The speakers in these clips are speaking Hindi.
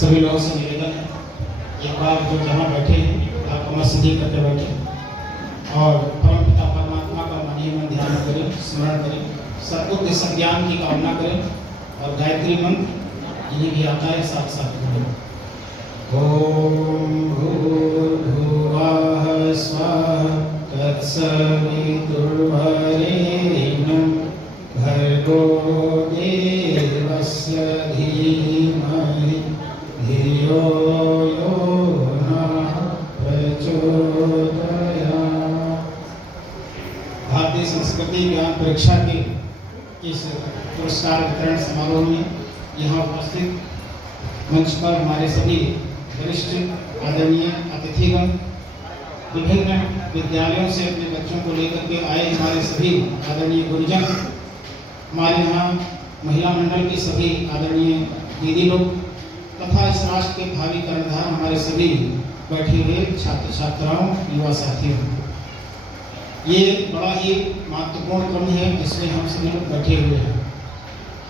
सभी लोगों से निवेदन है, एक बार जो जहाँ बैठे हैं आप कमर सीधी करके बैठे और परम पिता परमात्मा का मानिए मन ध्यान करें, स्मरण करें, सद्बुद्धि सज्ञान की कामना करें और गायत्री मंत्र जिन्हें भी आता है साथ साथ बोलें। ओम भूर्भुवः स्वः तत्सवितुर्वरेण्यं भर्गो देवस्य धीमहि धियो यो नः प्रचोदयात्। भारतीय संस्कृति ज्ञान परीक्षा के इस पुरस्कार वितरण समारोह में यहाँ उपस्थित मंच पर हमारे सभी वरिष्ठ आदरणीय अतिथिगण, विभिन्न विद्यालयों से अपने बच्चों को लेकर के आए हमारे सभी आदरणीय गुरुजन, हमारे यहाँ महिला मंडल की सभी आदरणीय दीदी लोग तथा इस राष्ट्र के भावी कर्णधार हमारे सभी बैठे हुए छात्र छात्राओं, युवा साथियों, ये बड़ा ही महत्वपूर्ण क्रम है जिसमें हम सभी लोग बैठे हुए हैं।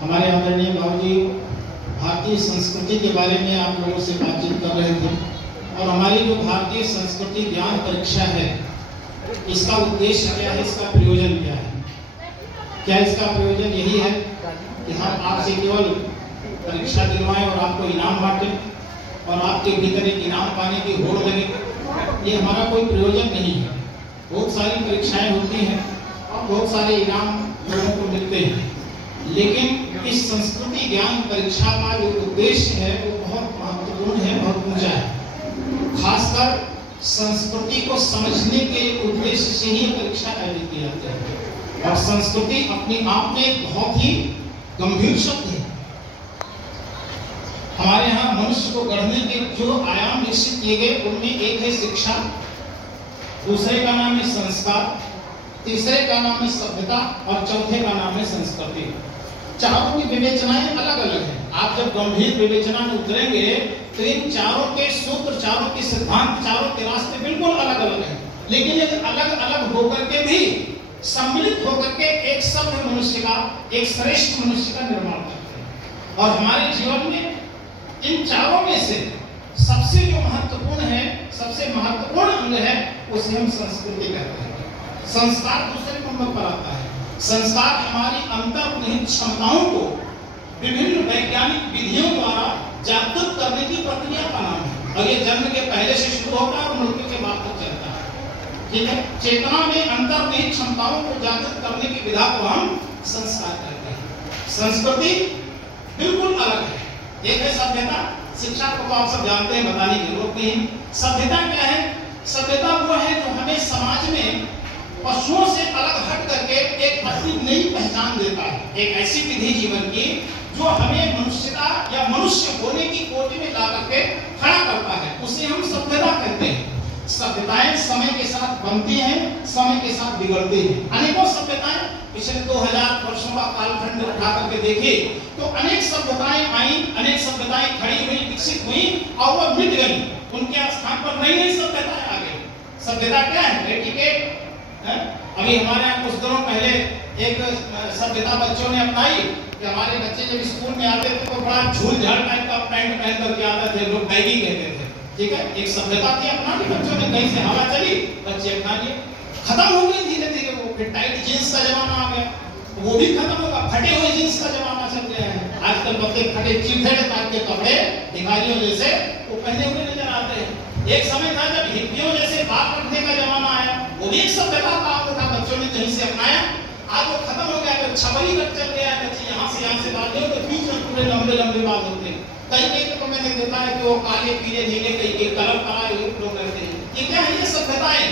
हमारे आदरणीय बाबूजी भारतीय संस्कृति के बारे में आप लोगों से बातचीत कर रहे थे और हमारी जो भारतीय संस्कृति ज्ञान परीक्षा है, इसका उद्देश्य क्या है, इसका प्रयोजन क्या है? क्या इसका प्रयोजन यही है कि हम आपसे केवल परीक्षा दिलवाएं और आपको इनाम बांटें और आपके भीतर एक इनाम पाने की होड़ लगे? ये हमारा कोई प्रयोजन नहीं है। बहुत सारी परीक्षाएं होती हैं और बहुत सारे इनाम लोगों को मिलते हैं, लेकिन इस संस्कृति ज्ञान परीक्षा का जो उद्देश्य है वो बहुत महत्वपूर्ण है, बहुत ऊंचा है। खासकर संस्कृति को समझने के उद्देश्य से ही परीक्षा आयोजित की जाती है और संस्कृति अपने आप में बहुत ही गंभीर शब्द है। हमारे यहाँ मनुष्य को गढ़ने के जो आयाम विकसित किए गए उनमें एक है शिक्षा, दूसरे का नाम है संस्कार, तीसरे का नाम है सभ्यता और चौथे का नाम है संस्कृति। चारों की विवेचनाएं अलग अलग हैं। आप जब गंभीर विवेचना में उतरेंगे तो इन चारों के सूत्र, चारों के सिद्धांत, चारों के रास्ते बिल्कुल अलग अलग हैं, लेकिन ये अलग अलग होकर के भी सम्मिलित होकर के एक सभ्य मनुष्य का, एक श्रेष्ठ मनुष्य का निर्माण करते हैं। और हमारे जीवन में इन चारों में से सबसे जो महत्वपूर्ण है, सबसे महत्वपूर्ण अंग है, उसे हम संस्कृति कहते हैं। संस्कार दूसरे नंबर पर आता है। संस्कार हमारी अंतर्निहित क्षमताओं को विभिन्न वैज्ञानिक विधियों द्वारा जागृत करने की प्रक्रिया का नाम है और ये जन्म के पहले से शुरू होता है और मृत्यु के बाद तक चलता है। ठीक है, चेतना में अंतर्निहित क्षमताओं को जागृत करने की विधा को हम संस्कार कहते हैं। संस्कृति बिल्कुल अलग है। एक है सभ्यता, शिक्षा को तो आप सब जानते हैं, बताने की जरूरत नहीं। सभ्यता क्या है? सभ्यता वो है जो हमें समाज में पशुओं से अलग हट करके एक अपनी नई पहचान देता है, एक ऐसी विधि जीवन की जो हमें मनुष्यता या मनुष्य होने की कोटि में ला करके खड़ा करता है, उसे हम सभ्यता कहते हैं। सभ्यताएं समय के साथ बनती हैं, समय के साथ बिगड़ती हैं। अनेकों सभ्यताएं पिछले 2000 वर्षों का कालखंड उठा करके देखे तो अनेक सभ्यताएं आई, अनेक सभ्यताएं खड़ी हुई, विकसित हुई और वो मिट गई। उनके स्थान पर नई नई सभ्यताएं आ गई। सभ्यता क्या है? एटिकेट। अभी हमारे यहाँ कुछ दिनों पहले एक सभ्यता बच्चों ने अपनाई कि हमारे बच्चे जब स्कूल में आते थे तो बड़ा झूल झाड़ टाइप का पैंट पहन करके आते थे, लोग बैगी कहते थे। ठीक है, एक सभ्यता थी, अपना ली बच्चों ने, कहीं से हवा चली, बच्चे अपना लिए। खत्म हो गई धीरे धीरे वो, फिर टाइट जींस का जमाना आ गया, वो भी खत्म होगा, फटे हुए जींस का जमाना चल गया है। आजकल बच्चे फटे चिथड़े टाइप के कपड़े भिखारियों जैसे वो पहने हुए नजर आते हैं। एक समय था जब हिप्पियों जैसे बाल रखने का जमाना आया, वो भी एक सभ्यता का अंग था, बच्चों ने कहीं से अपनाया। आज वो खत्म हो गया, तो छपरी कट चल गया, बच्चे यहाँ से बाल जो तो बीच में पूरे लंबे लंबे बाल होते हैं। कई कई तो मैंने देखा है कि वो काले पीले नीले कई कई कलर कराए हुए लोग रहते हैं। ये क्या है? ये सभ्यताएं।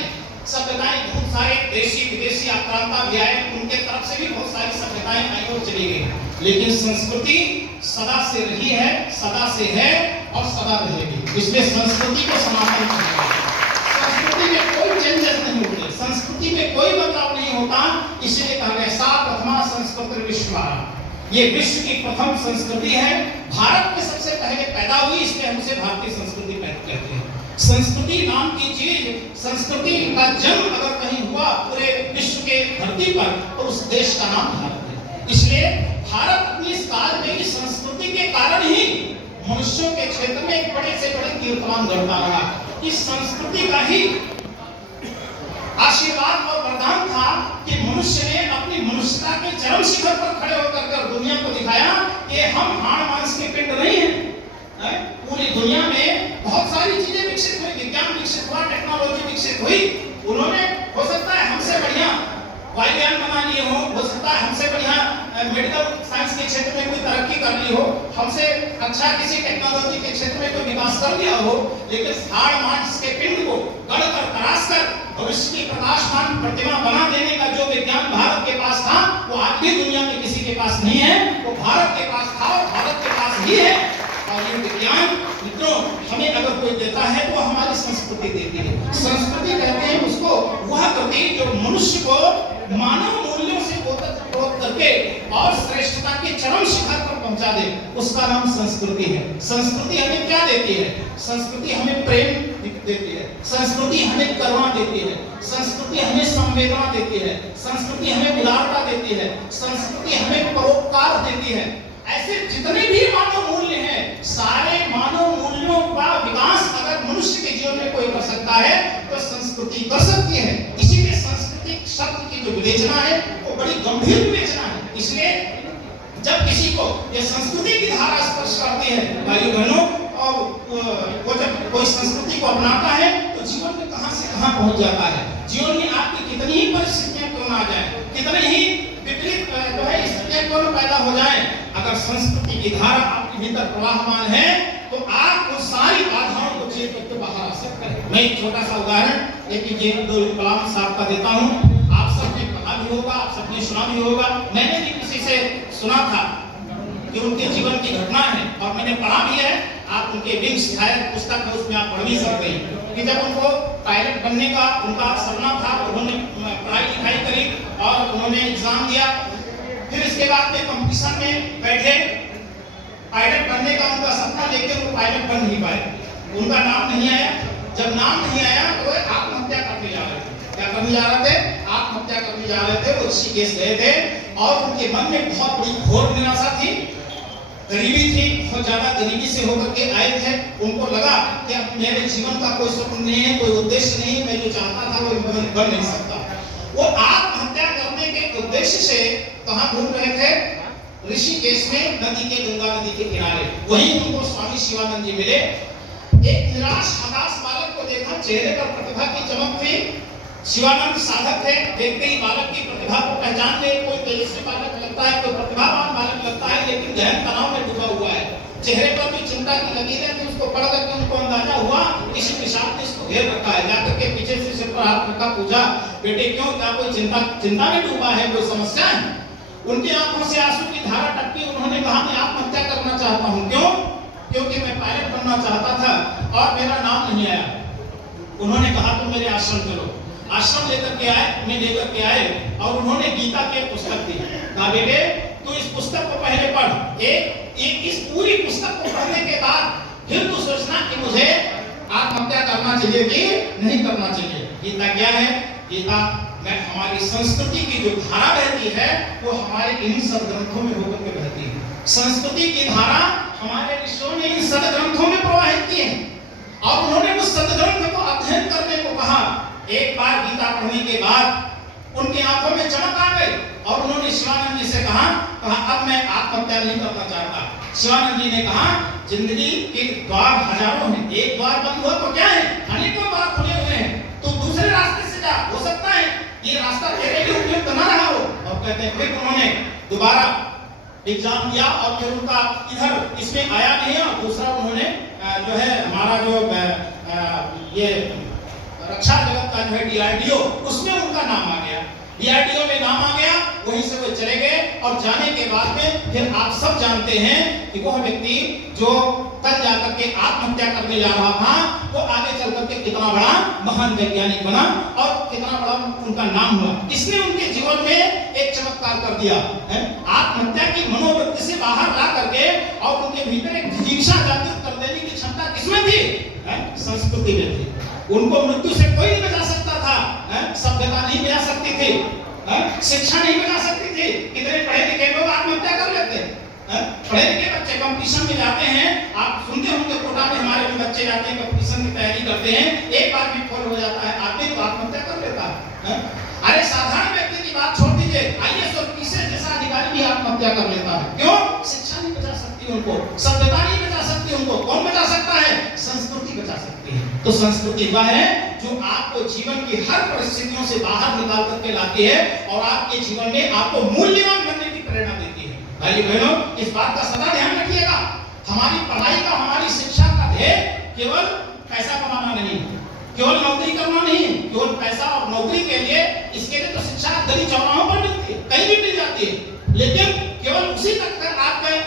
सभ्यताएं बहुत सारे देशी विदेशी आक्रांता भी आए, उनके तरफ से भी बहुत सारी सभ्यताएं आई और चली गई, लेकिन संस्कृति सदा से रही है, सदा से है और सदा रहेगी। इसलिए संस्कृति को समापन करना, संस्कृति में कोई चेंजेस नहीं होते, संस्कृति में कोई बदलाव नहीं होता। इसलिए कहा गया सा प्रथमा संस्कृति विश्व, ये विश्व की प्रथम संस्कृति है, भारत में सबसे पहले पैदा हुई, इसलिए हम उसे भारतीय संस्कृति कहते हैं। संस्कृति नाम की चीज, संस्कृति का जन्म अगर कहीं हुआ पूरे विश्व के धरती पर तो उस देश का नाम भारत है। इसलिए भारत अपनी इस काल में संस्कृति के कारण ही मनुष्यों के क्षेत्र में एक बड़े से बड़े कीर्तमान घटता रहा। इस संस्कृति का ही आशीर्वाद और वरदान था कि मनुष्य ने अपनी मनुष्यता के चरम शिखर पर खड़े होकर दुनिया को दिखाया कि हम हाड़ मांस के पिंड नहीं हैं। पूरी दुनिया में बहुत सारी चीजें विकसित हुई, विज्ञान विकसित हुआ, टेक्नोलॉजी विकसित हुई। उन्होंने हो सकता है हमसे बढ़िया वायुयान बना लिए हो सकता है हमसे बढ़िया मेडिकल साइंस के क्षेत्र में कोई तरक्की कर ली हो, हमसे अच्छा किसी टेक्नोलॉजी के क्षेत्र में कोई विकास कर लिया हो, लेकिन हाड़ मांस के पिंड को गढ़कर तराश कर भविष्य की प्रकाशमान प्रतिमा बना देने का जो विज्ञान भारत के पास था, वो आज भी दुनिया में किसी के पास नहीं है। वो भारत के पास था और भारत के पास ही है। और ये विज्ञान मित्रों हमें अगर कोई देता है तो हमारी संस्कृति देती है। संस्कृति कहते हैं उसको वह कृति जो मनुष्य को मानव मूल्यों से ओतप्रोत करके और श्रेष्ठता के चरम शिखर पर पहुंचा दे, उसका नाम संस्कृति है। संस्कृति हमें क्या देती है? संस्कृति हमें प्रेम देती है, संस्कृति हमें करुणा देती है, संस्कृति हमें संवेदना देती है, संस्कृति हमें उदारता देती है, संस्कृति हमें परोपकार देती है। ऐसे जितने भी मानव मूल्य हैं, सारे मानव मूल्यों का विकास अगर मनुष्य के जीवन में कोई कर सकता है तो संस्कृति कर सकती है। इसीलिए सांस्कृतिक शब्द की जो विवेचना है वो बड़ी गंभीर विवेचना है। इसलिए जब किसी को ये संस्कृति की धारा स्पर्श करती है भाइयों बहनों, और वो जब कोई संस्कृति को अपनाता है तो जीवन में कहां से कहां पहुंच जाता है। जीवन में आपकी कितनी ही परिस्थितियां क्यों ना आ जाए, कितने ही विपरीत जो है स्थितियां क्यों न पैदा हो जाए, अगर संस्कृति की धारा आपके भीतर प्रवाहमान है तो आप उन सारी बाधाओं को चीर करके बाहर आ सकते हैं। मैं एक छोटा सा उदाहरण एक अब्दुल कलाम साहब का देता हूं। आप सबने पढ़ा भी होगा, आप सबने सुना भी होगा। मैंने भी किसी से सुना था कि उनके जीवन की घटना है और मैंने पढ़ा भी है। आप उनके विंग्स शायद पुस्तक है, उसमें आप पढ़ भी सकते हैं कि जब उनको पायलट बनने का उनका सपना था, उन्होंने पढ़ाई लिखाई करी और उन्होंने एग्जाम दिया। फिर इसके बाद में कंपटीशन में बैठे, पायलट बनने का उनका सपना, लेकिन वो पायलट बन नहीं पाए, उनका नाम नहीं आया। जब नाम नहीं आया तो वो आत्महत्या करने जा रहे थे। क्या करने जा रहे थे? आत्महत्या करने जा रहे थे। वो ऋषिकेश गए थे और उनके मन में बहुत बड़ी घोर निराशा थी, गरीबी थी, बहुत ज्यादा गरीबी से होकर के आए थे। उनको लगा कि अब मेरे जीवन का कोई स्वप्न नहीं है, कोई उद्देश्य नहीं, मैं जो चाहता था वो बन नहीं सकता। वो आत्महत्या करने के उद्देश्य से कहां घूम रहे थे? ऋषिकेश में नदी के, गंगा नदी के किनारे। वहीं उनको स्वामी शिवानंद जी मिले। एक निराश हताश बालक को देखा, चेहरे पर प्रतिभा की चमक थी। शिवानंद साधक थे, देखते ही बालक की प्रतिभा को पहचान ले। कोई तेजस्वी बालक लगता है, कोई प्रतिभावान बालक लगता है, लेकिन गहन तनाव में डूबा हुआ है। चेहरे पर भी चिंता की लकीरें थी। उसको पढ़ करके उनको अंदाजा हुआ किसी पिशाच ने इसको घेर रखा है। जाकर के पीछे से सिर पर हाथ रखा, पूछा, बेटे क्यों, क्या कोई चिंता में डूबा है, कोई समस्या है? उनकी आंखों से आंसू की धारा टपकी। उन्होंने कहा, मैं आत्महत्या करना चाहता हूं। क्यों? क्योंकि मैं पायलट बनना चाहता था और मेरा नाम नहीं आया। उन्होंने कहा, तुम मेरे आश्रम चलो। आश्रम लेकर के आए, मैं लेकर के आए और उन्होंने गीता की पुस्तक दी। कहा, बेटे तू इस पुस्तक को पहले पढ़। इस पूरी पुस्तक को पढ़ने के बाद फिर तू सोचना कि मुझे आत्महत्या करना चाहिए कि नहीं करना चाहिए। गीता क्या है? गीता में हमारी संस्कृति की जो धारा बहती है वो हमारे इन सदग्रंथों में होकर के बहती है। संस्कृति की धारा हमारे ऋषियों ने इन सदग्रंथों में प्रवाहित की है और उन्होंने उस सदग्रंथ को अध्ययन करने को कहा। एक बार गीता पढ़ने के बाद उनकी आंखों में चमक आ गई और उन्होंने शिवानंद जी से कहा, अब मैं आत्महत्या नहीं करना चाहता। शिवानंद जी ने कहा, जिंदगी के द्वार हजारों हैं, एक द्वार बंद हुआ तो क्या है, अनेकों द्वार खुले हुए हैं, तो दूसरे रास्ते से जा, हो सकता है ये रास्ता तेरे लिए उपयुक्त न रहा हो। और कहते हैं फिर उन्होंने दोबारा एग्जाम दिया और फिर उनका इधर इसमें आया नहीं और दूसरा उन्होंने जो है हमारा जो ये रक्षा जगत का जो है DRDO, उसमें उनका नाम आ गया। DRDO में नाम आ गया, वहीं से वो चले गए और जाने के बाद में फिर आप सब जानते हैं कि वह व्यक्ति जो कल जाकर के आत्महत्या करने जा रहा था वो आगे चल करके कितना बड़ा महान वैज्ञानिक बना और कितना बड़ा उनका नाम हुआ। इसने उनके जीवन में एक चमत्कार कर दिया है। आत्महत्या की मनोवृत्ति से बाहर ला करके और उनके भीतर एक जिज्ञासा जागृत कर देने की क्षमता किसमें थी? संस्कृति में थी। उनको मृत्यु से कोई नहीं बचा सकता था, सभ्यता नहीं बचा सकती थी, शिक्षा नहीं बचा सकती थी। कितने पढ़े लिखे लोग आत्महत्या कर लेते, पढ़े लिखे बच्चे कंपटीशन में जाते हैं, आप सुनते होंगे कोटा में हमारे भी बच्चे जाते हैं कंपटीशन की तैयारी करते हैं, एक बार भी फेल हो जाता है आदमी तो आत्महत्या कर लेता है। अरे साधारण व्यक्ति की बात छोड़ दीजिए, आईएएस और पीसीएस जैसा अधिकारी भी आत्महत्या कर लेता है। क्यों? शिक्षा नहीं बचा सकती उनको, सभ्यता नहीं बचा सकती उनको। कौन बचा सकता है? संस्कृति बचा सकती है। तो संस्कृति वह है जो आपको जीवन की हर परिस्थितियों से बाहर निकाल करके लाती है और आपके जीवन में आपको मूल्यवान बनने की प्रेरणा देती है। भाई बहनों, इस बात का सदा ध्यान रखिएगा, हमारी पढ़ाई का, हमारी शिक्षा का ध्येय केवल पैसा कमाना नहीं, केवल नौकरी करना नहीं, केवल पैसा और नौकरी के लिए, इसके लिए तो शिक्षा गली चौराहों पर मिलती है, कहीं भी मिल जाती है, लेकिन केवल उसी तक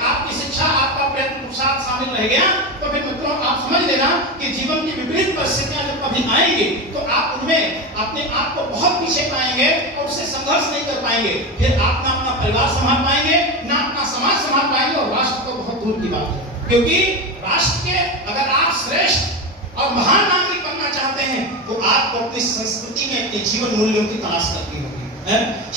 आपकी शिक्षा, आपका प्रयत्न पुरुषार्थ शामिल रह गया तो फिर मित्रों आप समझ लेना कि जीवन की विपरीत परिस्थितियां जब कभी आएंगी तो आप उनमें अपने आप को बहुत पीछे पाएंगे और उससे संघर्ष नहीं कर पाएंगे। फिर आप ना अपना परिवार संभाल पाएंगे, ना अपना समाज संभाल पाएंगे और राष्ट्र तो बहुत दूर की बात है। क्योंकि राष्ट्र के अगर आप श्रेष्ठ और महान नागरिक बनना चाहते हैं तो आपको अपनी संस्कृति में अपने जीवन मूल्यों की तलाश करनी होगी।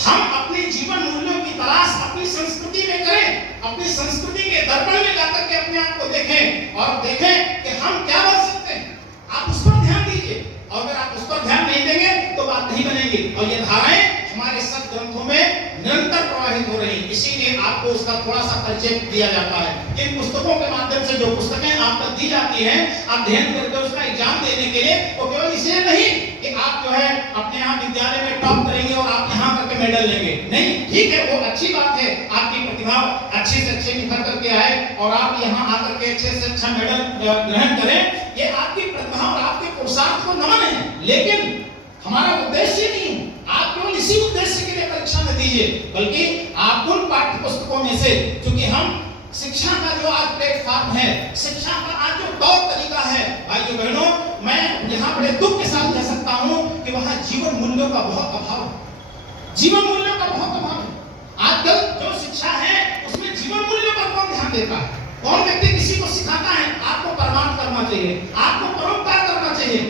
हम अपने जीवन मूल्यों की तलाश अपनी संस्कृति में करें, अपनी संस्कृति के दर्पण में जाकर के अपने आप को देखें और देखें कि हम क्या बन सकते हैं। आप उस पर ध्यान दीजिए, और अगर आप उस पर ध्यान नहीं देंगे तो बात नहीं बनेगी। और ये धाराएं हमारे सब ग्रंथों में निरंतर प्रवाहित हो रही, इसीलिए आपको उसका थोड़ा सा परिचय दिया जाता है। इन पुस्तकों के माध्यम से जो पुस्तकें आप तक दी जाती हैं, आप अध्ययन करके उसका एग्जाम देने के लिए, वो केवल इसलिए नहीं कि आप जो है अपने यहाँ विद्यालय में टॉप करेंगे और आप यहाँ करके मेडल लेंगे, नहीं, ठीक है वो अच्छी बात है, आपकी प्रतिभा अच्छे से अच्छे निखर करके आए और आप यहाँ आकर के अच्छे से अच्छा मेडल ग्रहण करें, ये आपकी प्रतिभा और आपके पुरुषार्थ को नमन है। लेकिन हमारा उद्देश्य नहीं, आप केवल इसी उद्देश्य के लिए परीक्षा में दीजिए, बल्कि आप उन पाठ्य पुस्तकों में से, क्योंकि हम शिक्षा का जो आज प्लेटफॉर्म है, शिक्षा का आज जो तौर तरीका है, भाइयों बहनों, मैं यहाँ बड़े दुख के साथ कह सकता हूँ कि वहाँ जीवन मूल्यों का बहुत अभाव है, जीवन मूल्यों का बहुत अभाव है। आजकल जो शिक्षा है उसमें जीवन मूल्यों पर कौन ध्यान देता है? कौन व्यक्ति किसी को सिखाता है आपको परमार्थ करना चाहिए, आपको परोपकार करना चाहिए?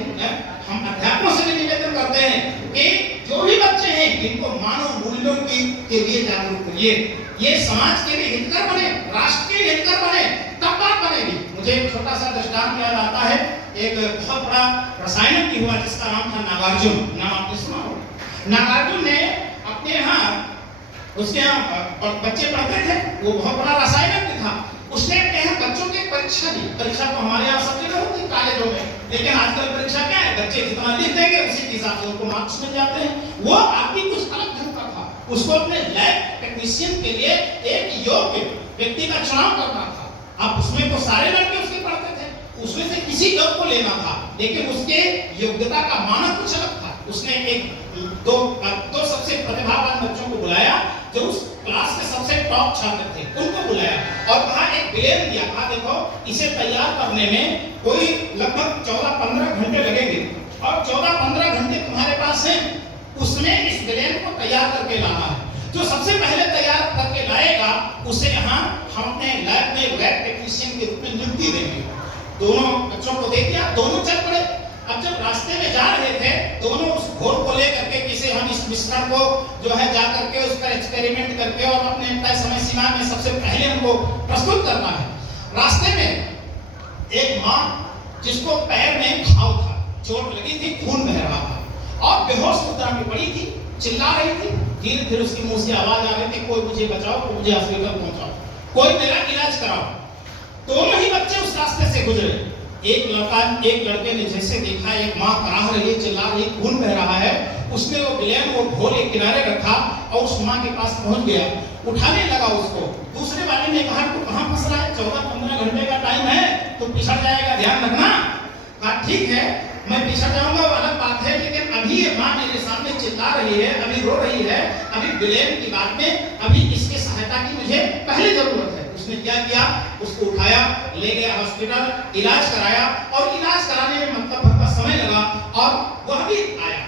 हम अध्यापकों से भी निवेदन करते हैं कि जो भी बच्चे हैं इनको मानव मूल्यों के लिए जागरूक करिए, ये समाज के लिए हितकर बने, राष्ट्र के लिए हितकर बने, तब बात बनेगी। मुझे एक छोटा सा दृष्टांत याद आता है, एक बहुत बड़ा रसायनज्ञ हुआ जिसका नाम था नागार्जुन, नाम आपने सुना हो। नागार्जुन ने अपने यहाँ, उसके यहाँ बच्चे पढ़ते थे, वो बहुत बड़ा रसायनज्ञ था, उसने अपने यहाँ बच्चों की परीक्षा दी। परीक्षा तो हमारे यहाँ सब जगह होती है कॉलेजों में, लेकिन आजकल परीक्षा क्या है, बच्चे जितना लिख देंगे उसी के हिसाब से उनको मार्क्स मिल जाते हैं। वो आदमी कुछ अलग ढंग का था, उसको अपने लैब टेक्नीशियन के लिए एक योग्य व्यक्ति का चुनाव करना था। अब उसमें तो सारे लड़के उसके पढ़ते थे, उसमें से किसी एक को लेना था, लेकिन उसके योग्यता का मानक कुछ अलग था। उसने दो सबसे प्रतिभावान बच्चों को बुलाया जो उस क्लास के सबसे टॉप छात्र थे, उनको बुलाया और कहा एक विलेन दिया, कहा देखो इसे तैयार करने में कोई लगभग 14-15 घंटे लगेंगे और 14-15 घंटे तुम्हारे पास हैं, उसमें इस विलेन को तैयार करके लाना है। जो सबसे पहले तैयार करके लाएगा उसे यहाँ हम अपने लैब में लैब टेक्नीशियन के रूप में नियुक्ति देंगे। दोनों बच्चों को दे दिया, दोनों चल पड़े। अब जब रास्ते में जा रहे थे दोनों उस घोल को लेकर के किसे हम इस मिश्रण को जो है जा करके उस पर एक्सपेरिमेंट करके और अपने तय समय सीमा में सबसे पहले हमको प्रस्तुत करना है। रास्ते में एक माँ जिसको पैर में घाव था, चोट लगी थी, खून बह रहा था और बेहोश मुद्रा में पड़ी थी, चिल्ला रही थी। धीरे धीरे उसके मुंह से आवाज आ रही थी, कोई मुझे बचाओ, कोई मुझे हॉस्पिटल पहुंचाओ, कोई मेरा इलाज कराओ। दोनों ही बच्चे उस रास्ते से गुजरे। एक लड़के ने जैसे देखा एक माँ कराह रही है, चिल्ला रही, खून बह रहा है, उसने वो विलेन वो ढोल एक किनारे रखा और उस माँ के पास पहुंच गया, उठाने लगा उसको। दूसरे वाले ने कहा तू कहाँ फंस रहा है, 14-15 घंटे का टाइम है, तो पिछड़ जाएगा, ध्यान रखना। कहा ठीक है मैं पिछड़ जाऊंगा, वो अलग बात है, लेकिन अभी ये माँ मेरे सामने चिल्ला रही है, अभी रो रही है, अभी विलेन की बात में अभी इसके सहायता की मुझे पहले जरूरत है। उसने क्या किया, उसको उठाया, ले गया हॉस्पिटल, इलाज कराया और इलाज कराने में मतलब भर का समय लगा और वह भी आया,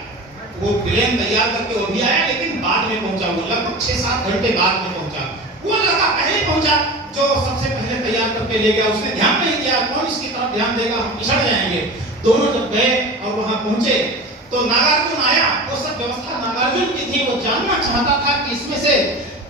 वो विलेन तैयार करके वो भी आया, लेकिन बाद में पहुंचा, वो लगभग 6-7 घंटे बाद में पहुंचा। वो लड़का पहले पहुंचा जो सबसे पहले तैयार करके ले गया, उसने ध्यान नहीं दिया, कौन इसकी तरफ ध्यान देगा, हम पिछड़ जाएंगे। दोनों जब गए और वहां पहुंचे तो नागार्जुन आया, वो सब व्यवस्था नागार्जुन की थी, वो जानना चाहता था कि इसमें से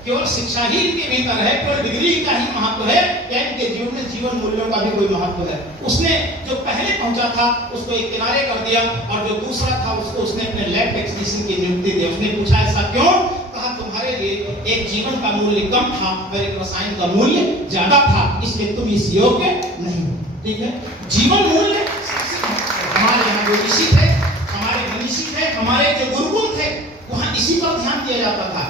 केवल शिक्षा ही इनके भीतर है, केवल डिग्री का ही महत्व है, या इनके जीवन में जीवन मूल्यों का भी कोई महत्व है? उसने जो पहले पहुंचा था उसको एक किनारे कर दिया, और जो दूसरा था उसको उसने अपने लैब टेक्नीशियन की नियुक्ति दी। उसने पूछा ऐसा क्यों? कहा तुम्हारे लिए एक जीवन का मूल्य कम था और एक रसायन का मूल्य ज्यादा था, इसलिए तुम इस योग्य नहीं हो। ठीक है, जीवन मूल्य हमारे यहाँ जो ऋषि थे, हमारे मनीषी थे, हमारे जो गुरुकुल थे, वहां इसी पर ध्यान दिया जाता था।